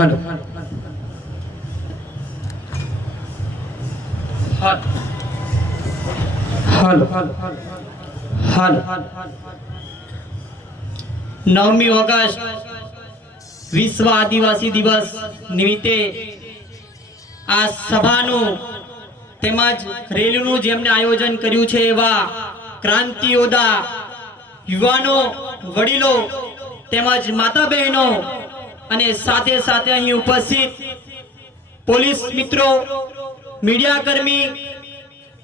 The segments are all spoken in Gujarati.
હાલો હાલો હાલો 9મી ઓગસ્ટ વિશ્વ આદિવાસી દિવસ નિમિત્તે આ સભાનું તેમજ રેલીનું જેમને આયોજન કર્યું છે એવા ક્રાંતિ યોદ્ધા યુવાનો વડીલો તેમજ માતા બહેનો અને સાથે સાથે અહીં ઉપસ્થિત પોલીસ મિત્રો મીડિયા કર્મી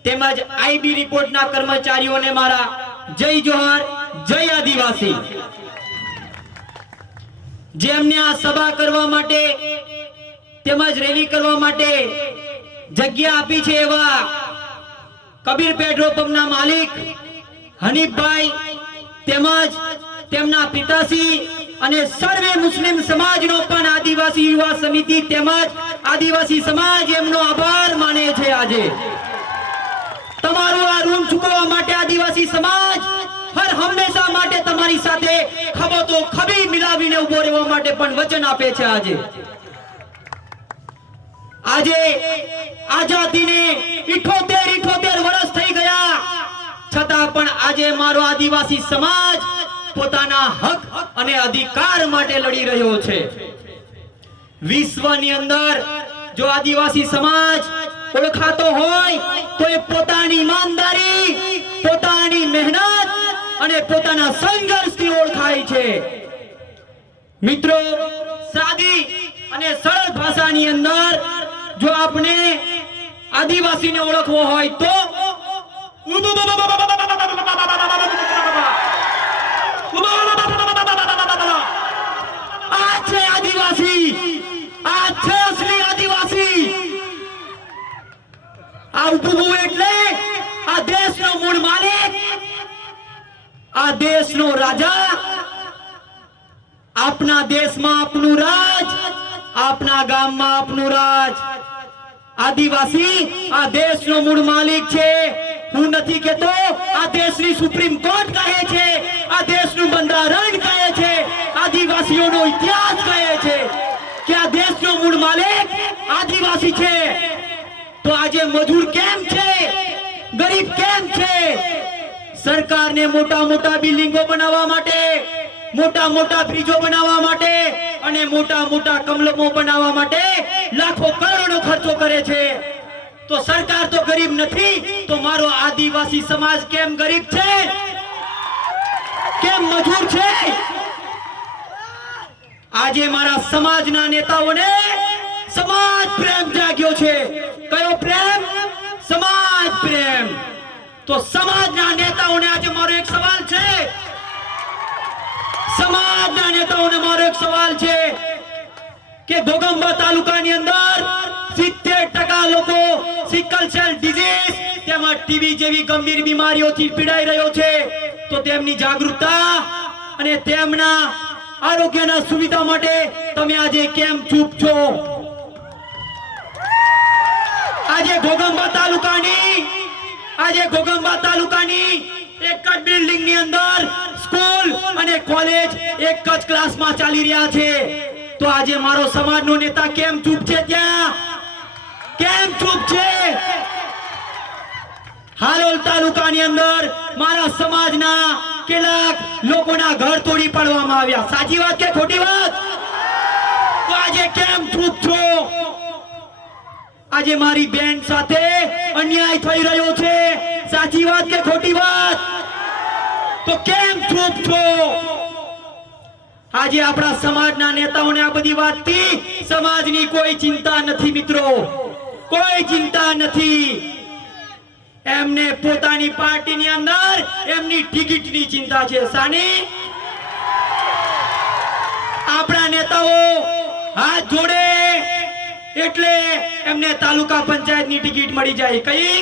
તેમજ આઈબી રિપોર્ટના કર્મચારીઓને મારા જય જોહાર જય આદિવાસી। જેમને આ સભા કરવા માટે તેમજ રેલી કરવા માટે જગ્યા આપી છે એવા કબીર પેટ્રોલ પંપના માલિક હનીફભાઈ તેમજ તેમના પિતાશ્રી અને સર્વે મુસ્લિમ સમાજનો પણ આદિવાસી યુવા સમિતિ તેમજ આદિવાસી સમાજ એમનો આભાર માને છે। આજે તમારું આ ઋણ ચૂકવવા માટે આદિવાસી સમાજ હર હંમેશા માટે તમારી સાથે ખભો તો ખભી મિલાવીને ઉભો રહેવા માટે પણ વચન આપે છે। આજે આઝાદીને 78 વર્ષ થઈ ગયા છતાં પણ આજે મારો આદિવાસી સમાજ પોતાના હક અને અધિકાર માટે લડી રહ્યો છે। વિશ્વની અંદર જો આદિવાસી સમાજ ઓળખાતો હોય તો એ પોતાની ઈમાનદારી, પોતાની મહેનત અને પોતાના સંઘર્ષથી ઓળખાય છે। મિત્રો, સાદી અને સરળ ભાષાની અંદર જો આપણે આદિવાસીને ઓળખવો હોય તો આ છે આદિવાસી, આ છે અસલી આદિવાસી। આ ઉભું એટલે આ દેશનો મૂળ માલિક, આ દેશનો રાજા, આપના દેશમાં આપનું રાજ, આપના ગામમાં આપનું રાજ। આદિવાસી આ દેશનો મૂળ માલિક છે। હું નથી કહેતો, આ દેશની સુપ્રીમ કોર્ટ કહે છે, આ દેશનું બંધારણ કહે છે, આદિવાસીઓનો ઇતિહાસ કહે છે કે આ દેશનો મૂળ માલિક આદિવાસી છે। તો આજે મજૂર કેમ છે, ગરીબ કેમ છે? સરકારને મોટા મોટા બિલ્ડિંગો બનાવવા માટે, મોટા મોટા બ્રિજો બનાવવા માટે અને મોટા મોટા કમલમો બનાવવા માટે લાખો કરોડો ખર્ચો કરે છે। તો સરકાર તો ગરીબ નથી, તો મારો આદિવાસી સમાજ કેમ ગરીબ છે, કેમ મજૂર છે? આજે મારા સમાજના નેતાઓને સમાજ પ્રેમ જાગ્યો છે। કયો પ્રેમ? સમાજ પ્રેમ। તો સમાજના નેતાઓને આજે મારો એક સવાલ છે, સમાજના નેતાઓને મારો એક સવાલ છે કે ઘોઘંબા તાલુકાની અંદર 70% લોકો સિકલ સેલ ડિઝીઝ તેમજ ટીબી જેવી ગંભીર બીમારીઓથી પીડાઈ રહ્યો છે। તો તેમની જાગૃતતા અને તેમના આરોગ્યના સુવિધા માટે તમે આજે કેમ ચૂપ છો? આજે ઘોઘંબા તાલુકાની એક જ બિલ્ડિંગની અંદર સ્કૂલ અને કોલેજ એક જ ક્લાસમાં ચાલી રહ્યા છે। તો આજે મારો સમાજનો નેતા કેમ ચૂપ છે? ત્યાં કેમ ચૂપ છે? હાલોલ તાલુકાની અંદર મારા સમાજના કેટલાક લોકોના ઘર તોડી પાડવામાં આવ્યા। સાચી વાત કે ખોટી વાત? તો આજે કેમ ચૂપ છો? આજે મારી બેન સાથે અન્યાય થઈ રહ્યો છે। સાચી વાત કે ખોટી વાત? તો કેમ ચૂપ છો? આજે આપણા સમાજના નેતાઓને આ બધી વાતથી સમાજની કોઈ ચિંતા નથી મિત્રો, કોઈ ચિંતા નથી। એમને પોતાની પાર્ટીની અંદર એમની ટિકિટની ચિંતા છે। સાની? આપણા નેતાઓ હાથ જોડે એટલે એમને તાલુકા પંચાયતની ટિકિટ મળી જાય, કઈ?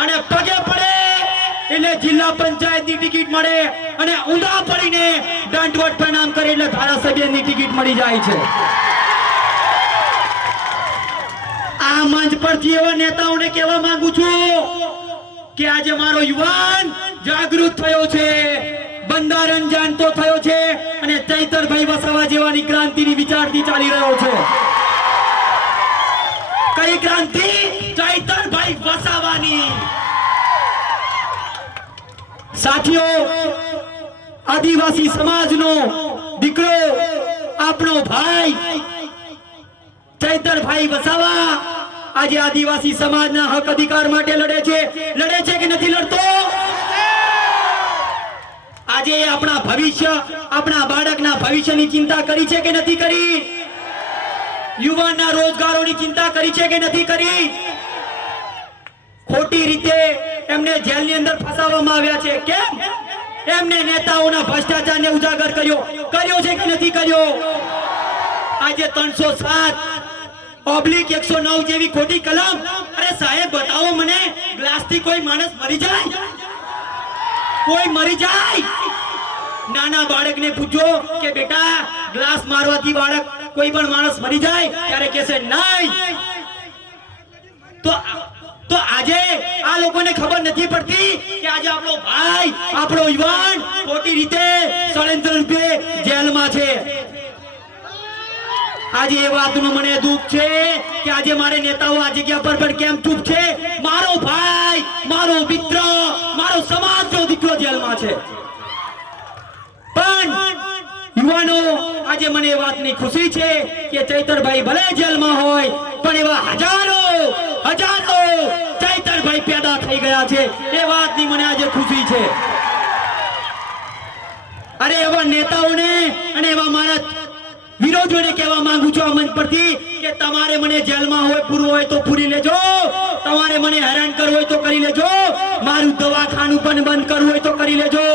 અને પગે પડે એટલે જિલ્લા પંચાયતની ટિકિટ મળે અને ઊંધા પડીને દંડવત પ્રણામ કરે એટલે ધારાસભ્યની ટિકિટ મળી જાય છે। આ મંચ પરથી એવા નેતાઓને કહેવા માંગુ છું કે આજે મારો યુવાન જાગૃત થયો છે, બંધારણ જાણતો થયો છે અને ચૈતરભાઈ ચૈતરભાઈ વસાવા જેવાની ક્રાંતિની વિચારથી ચાલી રહ્યો છે. કઈ ક્રાંતિ? ચૈતરભાઈ વસાવાની. સાથીઓ, આદિવાસી સમાજનો દીકરો, આપણો ભાઈ ચૈતરભાઈ વસાવા આજે આદિવાસી સમાજના હક અધિકાર માટે લડે છે કે નથી લડતો? આજે આપણા ભવિષ્ય, આપણા બાળકના ભવિષ્યની ચિંતા કરી છે કે નથી કરી? યુવાનના રોજગારોની ચિંતા કરી છે કે નથી કરી? ખોટી રીતે એમને જેલની અંદર ફસાવવામાં આવ્યા છે. કેમ? એમને નેતાઓના ભ્રષ્ટાચારને ઉજાગર કર્યો છે કે નથી કર્યો? આજે 307/109 જેવી ખોટી કલમ. અરે સાહેબ, બતાવો મને, ગ્લાસથી કોઈ માણસ મરી જાય? કોઈ મરી જાય? નાના બાળકને પૂછો કે બેટા, ગ્લાસ મારવાથી બાળક, કોઈ પણ માણસ મરી જાય? ત્યારે કહેશે નહીં. તો આજે આ લોકોને ખબર નથી પડતી કે આજે આપણો ભાઈ, આપણો યુવાન ખોટી રીતે ષડયંત્ર રૂપે જેલમાં છે. આજે એ વાતનું મને દુઃખ છે કે આજે મારે નેતાઓ આ જગ્યા પર પણ કેમ ચૂપ છે? મારો ભાઈ, મારો મિત્ર, મારો સમાજનો દીકરો જેલમાં છે. પણ યુવાનો, આજે મને એ વાતની ખુશી છે કે ચૈતરભાઈ ભલે જેલમાં હોય પણ એવા હજારો ચૈતરભાઈ પેદા થઈ ગયા છે. એ વાતની મને આજે ખુશી છે. અરે એવા નેતાઓને અને એવા મારા વિરોધીઓને કહેવા માંગુ છું આ મંચ પરથી કે તમારે મને જેલમાં હોય પૂરવું હોય તો પૂરી લેજો, તમારે મને હેરાન કરવું હોય તો કરી લેજો, મારું દવાખાનું પણ બંધ કરવું હોય તો કરી લેજો.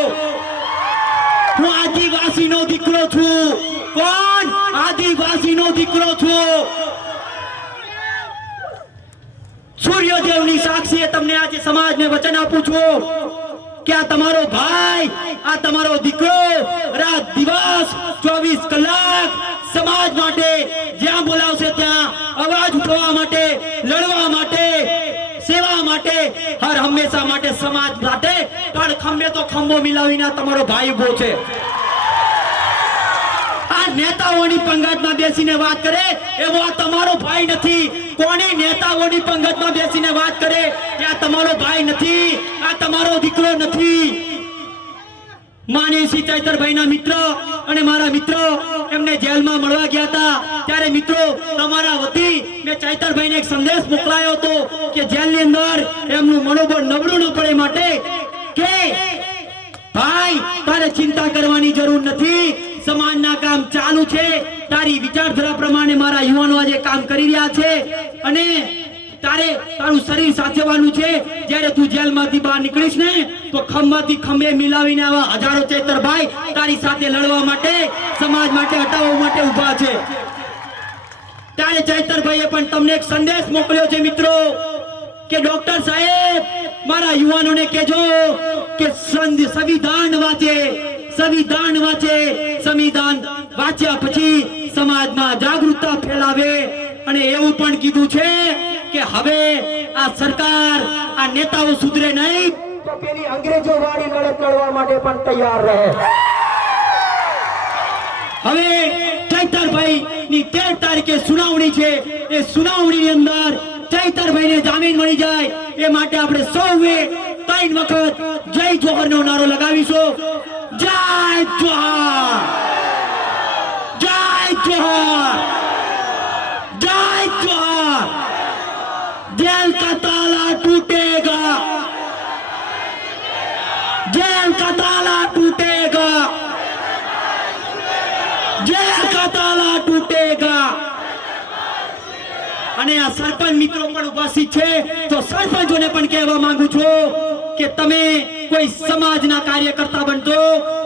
હું આદિવાસીનો દીકરો છું. કોણ? આદિવાસીનો દીકરો છું. સૂર્યદેવની સાક્ષીએ તમને આજે સમાજને વચન આપું છું કે આ તમારો ભાઈ, આ તમારો દીકરો રાત દિવસ 24 કલાક સમાજ માટે જ્યાં બોલાવશે ત્યાં અવાજ ઉઠાવવા માટે, લડવા માટે, સેવા માટે, હર હંમેશા માટે સમાજ માટે પણ ખંભે તો ખંભો મિલાવીને તમારો ભાઈ ઉભો છે. આ નેતાઓની પંગતમાં બેસીને વાત કરે એવો આ તમારો ભાઈ નથી. કોની નેતાઓની પંગતમાં બેસીને વાત કરે કે આ તમારો ભાઈ નથી, આ તમારો દીકરો નથી. માનસિંહ ચૈતરભાઈના મિત્ર અને મારા મિત્રો એમને જેલમાં મળવા ગયા હતા ત્યારે મિત્રો તમારા વતી મેં ચૈતરભાઈને એક સંદેશ મોકલાયો હતો કે જેલની અંદર એમનું મનોબળ નબળું ન પડે માટે કે ભાઈ, તારે ચિંતા કરવાની જરૂર નથી, સમાજના કામ ચાલુ છે. તારી વિચારધારા પ્રમાણે મારા યુવાનો આજે કામ કરી રહ્યા છે અને તારું શરીર સાચવવાનું છે. જ્યારે તું જેલમાંથી બહાર નીકળીશ ને તો ખંભાથી ખંભે મિલાવીને આવા હજારો ચૈતરભાઈ તારી સાથે લડવા માટે, સમાજ માટે, હટાવવા માટે ઉભા છે. ત્યારે ચૈતરભાઈએ પણ તમને એક સંદેશ મોકલ્યો છે મિત્રો કે ડોક્ટર સાહેબ, મારા યુવાનોને કહેજો કે સંવિધાન વાંચે, સંવિધાન વાંચે, સંવિધાન વાંચ્યા પછી સમાજમાં જાગૃતતા ફેલાવે. અને એવું પણ કીધું છે કે હવે આ સરકાર, આ નેતાઓ સુધરે નહીં તો પેલી અંગ્રેજો વાળી લડત લડવા માટે પણ તૈયાર રહે. હવે ચૈતરભાઈ ની 13 તારીખે સુનાવણી છે. એ સુનાવણીની અંદર ચૈતરભાઈને જામીન મળી જાય એ માટે આપણે સૌએ 3 વખત જય જોહરનો નારો લગાવીશું. જય જોહર, જય જોહર, जय जोहर. जेल का ताला टूटेगा, जेल का ताला टूटेगा, जेल का ताला टूटेगा. અને આ સરપંચ મિત્રો પણ ઉપસ્થિત છે તો સરપંચોને પણ કહેવા માંગુ છું કે તમે કોઈ સમાજના કાર્યકર્તા બનતો,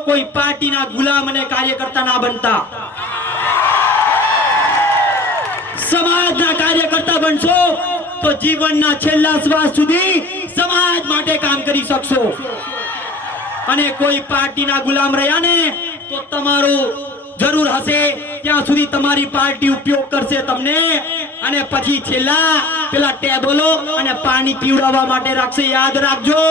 કોઈ પાર્ટીના ગુલામ અને કાર્યકર્તા ના બનતા. સમાજના કાર્યકર્તા બનશો તો જીવનના છેલ્લા શ્વાસ સુધી સમાજ માટે કામ કરી શકશો. અને કોઈ પાર્ટીના ગુલામ રહ્યા ને તો તમારું જરૂર હશે ત્યાં સુધી તમારી પાર્ટી ઉપયોગ કરશે તમને અને પછી છેલ્લા પેલા ટેબલો અને પાણી પીવડાવવા માટે રાખશે. યાદ રાખજો.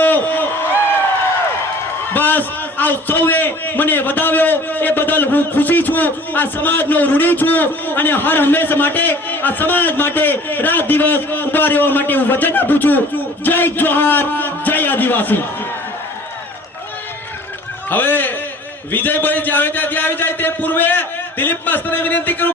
બસ આવ સૌએ મને વધાવ્યો એ બદલ હું ખુશી છું, આ સમાજનો ઋણી છું અને હર હંમેશા માટે આ સમાજ માટે રાત દિવસ ઉભા રહેવા માટે હું વચન આપું છું. જય જોહાર, જય આદિવાસી. હવે વિજયભાઈ જ્યાં આવે ત્યાંથી આવી જાય તે પૂર્વે દિલીપ માસ્તરને વિનંતી કરું